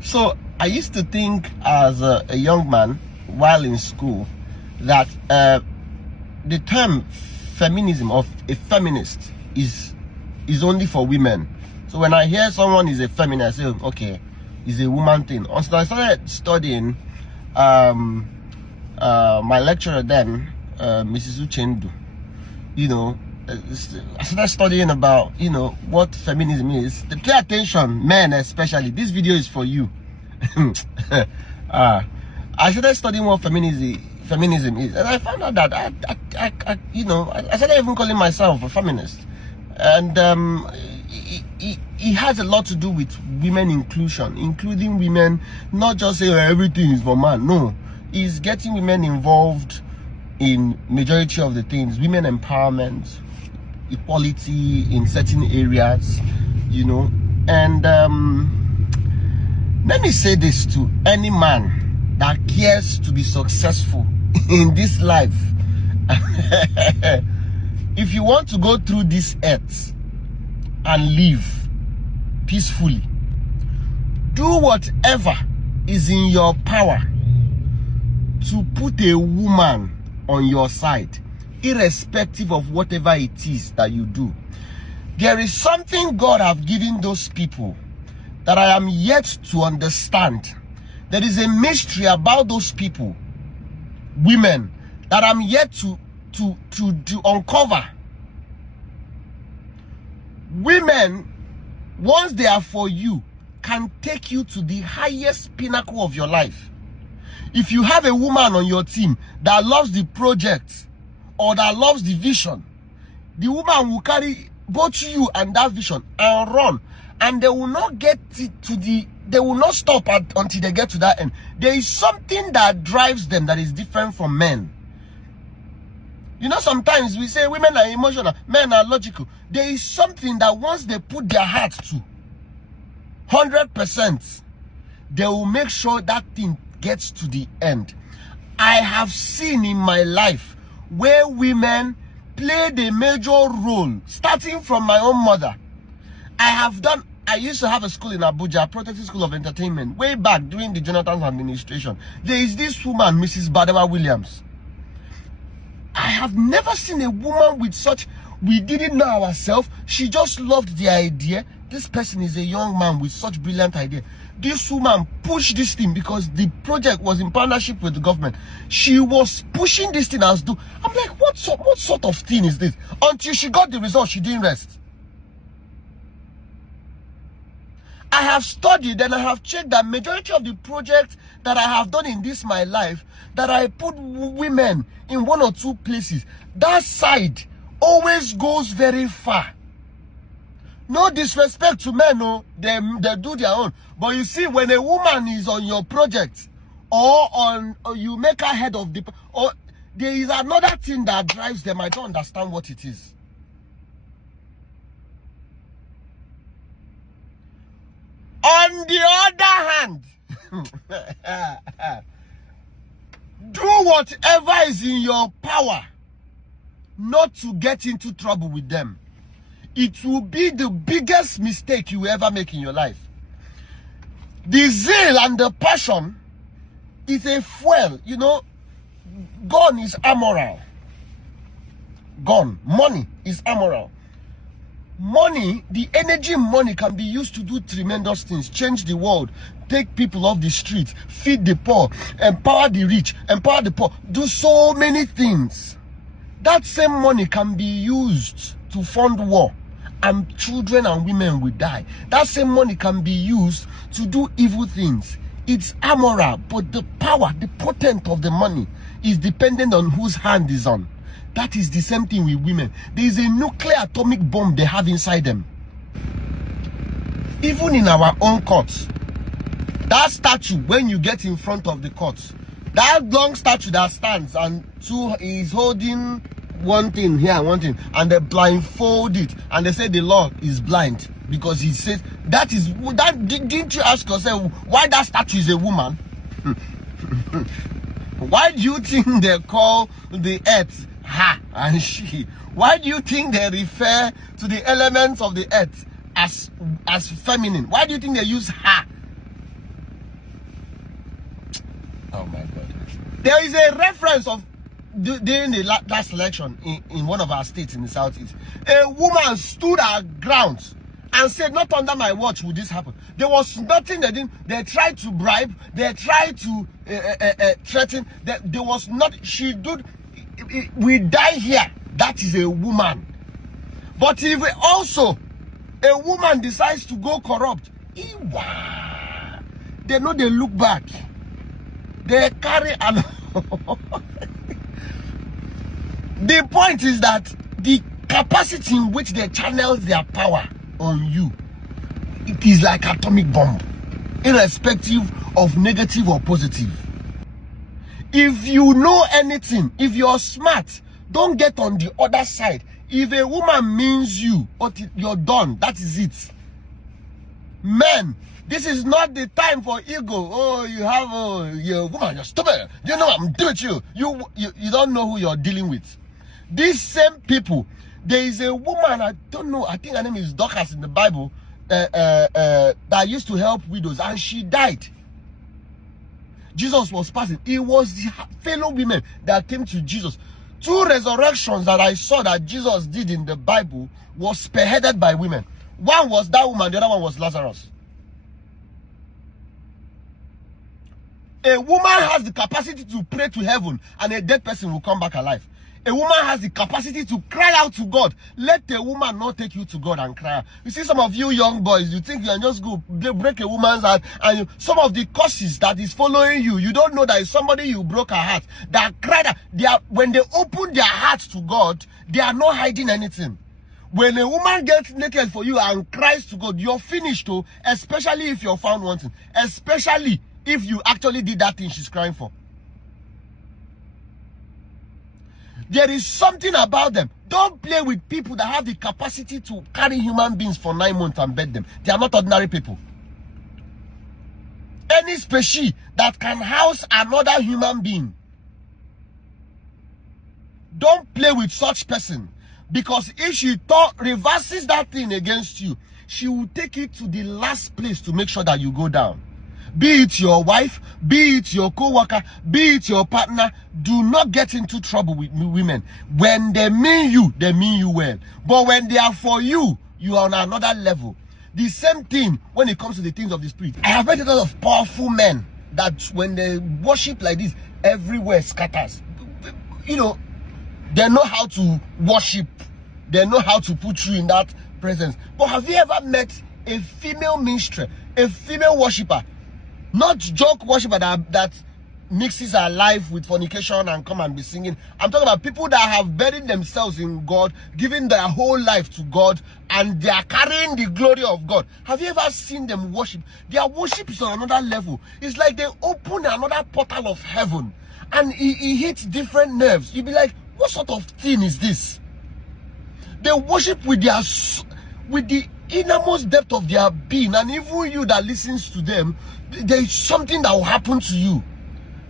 So I used to think as a young man while in school that the term feminism of a feminist is only for women. So when I hear someone is a feminist, I say, okay, it's a woman thing. Until I started studying, my lecturer then, Mrs. Uchendu, I started studying about, what feminism is. Pay attention, men especially. This video is for you. I started studying what feminism is, and I found out that I started even calling myself a feminist. And it has a lot to do with women inclusion, including women, not just saying everything is for man. No, it's getting women involved in majority of the things, women empowerment, equality in certain areas, and let me say this to any man that cares to be successful in this life. If you want to go through this earth and live peacefully, do whatever is in your power to put a woman on your side, irrespective of whatever it is that you do. There is something God have given those people that I am yet to understand. There is a mystery about those people, women, that I'm yet to uncover. Women, once they are for you, can take you to the highest pinnacle of your life. If you have a woman on your team that loves the project or that loves the vision, the woman will carry both you and that vision and run, and they will not get they will not stop until they get to that end. There is something that drives them that is different from men. Sometimes we say women are emotional, men are logical. There is something that once they put their heart to 100%, they will make sure that thing gets to the end. I have seen in my life where women played a major role, starting from my own mother. I used to have a school in Abuja, Protective School of Entertainment, way back during the Jonathan's administration. There is this woman, Mrs. Badewa Williams. I have never seen a woman with such, we didn't know ourselves. She just loved the idea. This person is a young man with such brilliant idea. This woman pushed this thing because the project was in partnership with the government. She was pushing this thing as do. I'm like, what sort of thing is this? Until she got the result, she didn't rest. I have studied and I have checked that majority of the projects that I have done in this my life, that I put women in one or two places, that side always goes very far. No disrespect to men, no, they do their own. But you see, when a woman is on your project, or you make her head of the, or there is another thing that drives them. I don't understand what it is. On the other hand, do whatever is in your power not to get into trouble with them. It will be the biggest mistake you ever make in your life. The zeal and the passion is a fuel. Gun is amoral. Money is amoral. Money, the energy in money can be used to do tremendous things, change the world, take people off the streets, feed the poor, empower the rich, empower the poor, do so many things. That same money can be used to fund war, and children and women will die. That same money can be used to do evil things. It's amoral, but the power, the potent of the money is dependent on whose hand is on. That is the same thing with women. There is a nuclear atomic bomb they have inside them. Even in our own courts, that statue, when you get in front of the court, that long statue that stands and two is holding one thing here, one thing, and they blindfold it, and they say the law is blind because he says that is that. Didn't you ask yourself why that statue is a woman? Why do you think they call the earth her and she? Why do you think they refer to the elements of the earth as feminine? Why do you think they use her? Oh my God. There is a reference of during the last election in one of our states in the southeast. A woman stood her ground and said, not under my watch would this happen. There was nothing they didn't. They tried to bribe. They tried to threaten. There was not. She did. We die here. That is a woman. But if also a woman decides to go corrupt, they know they look back. They carry an. The point is that the capacity in which they channel their power on you, it is like atomic bomb, irrespective of negative or positive. If you know anything, if you're smart, don't get on the other side. If a woman means you, you're done. That is it. Men, this is not the time for ego. Oh, you have you're a woman, you're stupid. You know I'm doing with you. You don't know who you're dealing with. These same people, there is a woman, I don't know, I think her name is Dorcas in the Bible, that used to help widows, and she died. Jesus was passing. It was the fellow women that came to Jesus. 2 resurrections that I saw that Jesus did in the Bible was spearheaded by women. One was that woman, the other one was Lazarus. A woman has the capacity to pray to heaven and a dead person will come back alive. A woman has the capacity to cry out to God. Let a woman not take you to God and cry out. You see, some of you young boys, you think you can just go break a woman's heart, and some of the curses that is following you, you don't know that it's somebody you broke her heart, that cried. When they open their hearts to God, they are not hiding anything. When a woman gets naked for you and cries to God, you're finished too, especially if you're found wanting, especially if you actually did that thing she's crying for. There is something about them. Don't play with people that have the capacity to carry human beings for 9 months and bed them. They are not ordinary people. Any species that can house another human being, don't play with such person. Because if she reverses that thing against you, she will take it to the last place to make sure that you go down. Be it your wife, be it your co-worker, be it your partner, do not get into trouble with women. When they mean you well. But when they are for you, you are on another level. The same thing when it comes to the things of the spirit. I have heard a lot of powerful men that when they worship like this, everywhere scatters. You know, they know how to worship. They know how to put you in that presence. But have you ever met a female minstrel, a female worshiper? Not joke worshiper that mixes her life with fornication and come and be singing. I'm talking about people that have buried themselves in God, giving their whole life to God, and they are carrying the glory of God. Have you ever seen them worship? Their worship is on another level. It's like they open another portal of heaven, and it hits different nerves. You'll be like, what sort of thing is this? They worship with the innermost depth of their being, and even you that listens to them, there is something that will happen to you.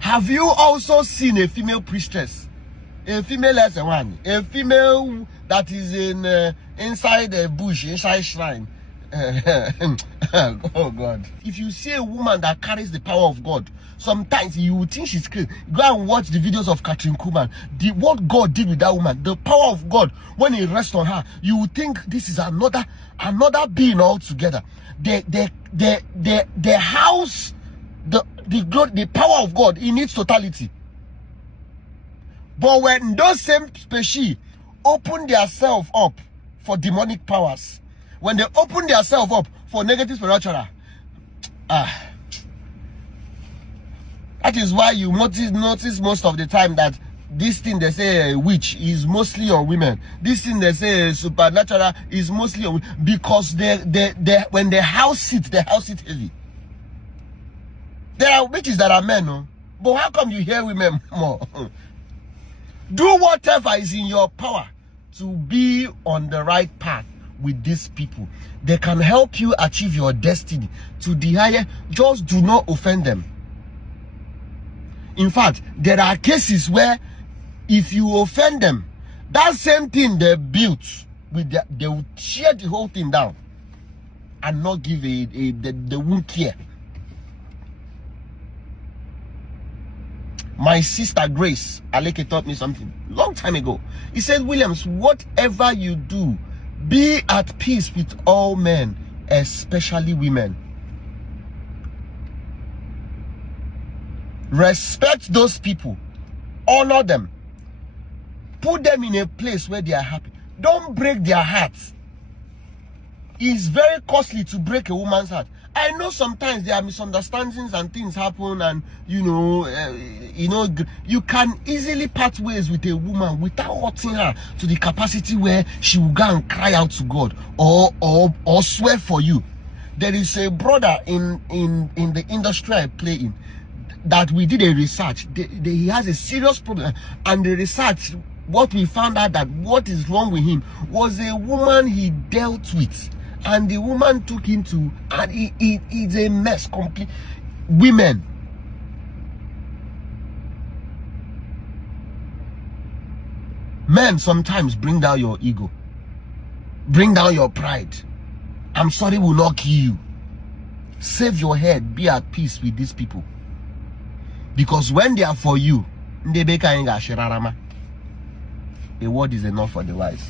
Have you also seen a female priestess? A female one, a female that is inside a bush, inside shrine. Oh God. If you see a woman that carries the power of God, sometimes you will think she's crazy. Go and watch the videos of Catherine Kuhlman. What God did with that woman, the power of God, when it rests on her, you will think this is another being altogether. They house the power of God in its totality. But when those same species open themselves up for demonic powers, when they open themselves up for negative spiritual, that is why you notice most of the time that this thing they say witch is mostly on women. This thing they say supernatural is mostly on women, because when they house it heavy. There are witches that are men, no? But how come you hear women more? Do whatever is in your power to be on the right path with these people. They can help you achieve your destiny to the higher. Just do not offend them. In fact, there are cases where if you offend them, that same thing they built with they will tear the whole thing down and not give they won't care. My sister Grace Aleke taught me something long time ago. He said, Williams, whatever you do, be at peace with all men, especially women. Respect those people. Honor them. Put them in a place where they are happy. Don't break their hearts. It's very costly to break a woman's heart. I know sometimes there are misunderstandings and things happen, and you can easily part ways with a woman without hurting her to the capacity where she will go and cry out to God or swear for you. There is a brother in the industry I play in that we did a research. He has a serious problem, and the research, what we found out that what is wrong with him was a woman he dealt with. And the woman took him to, and it's a mess, complete. Women, men sometimes bring down your ego, bring down your pride. I'm sorry will not kill you. Save your head, be at peace with these people. Because when they are for you, a word is enough for the wise.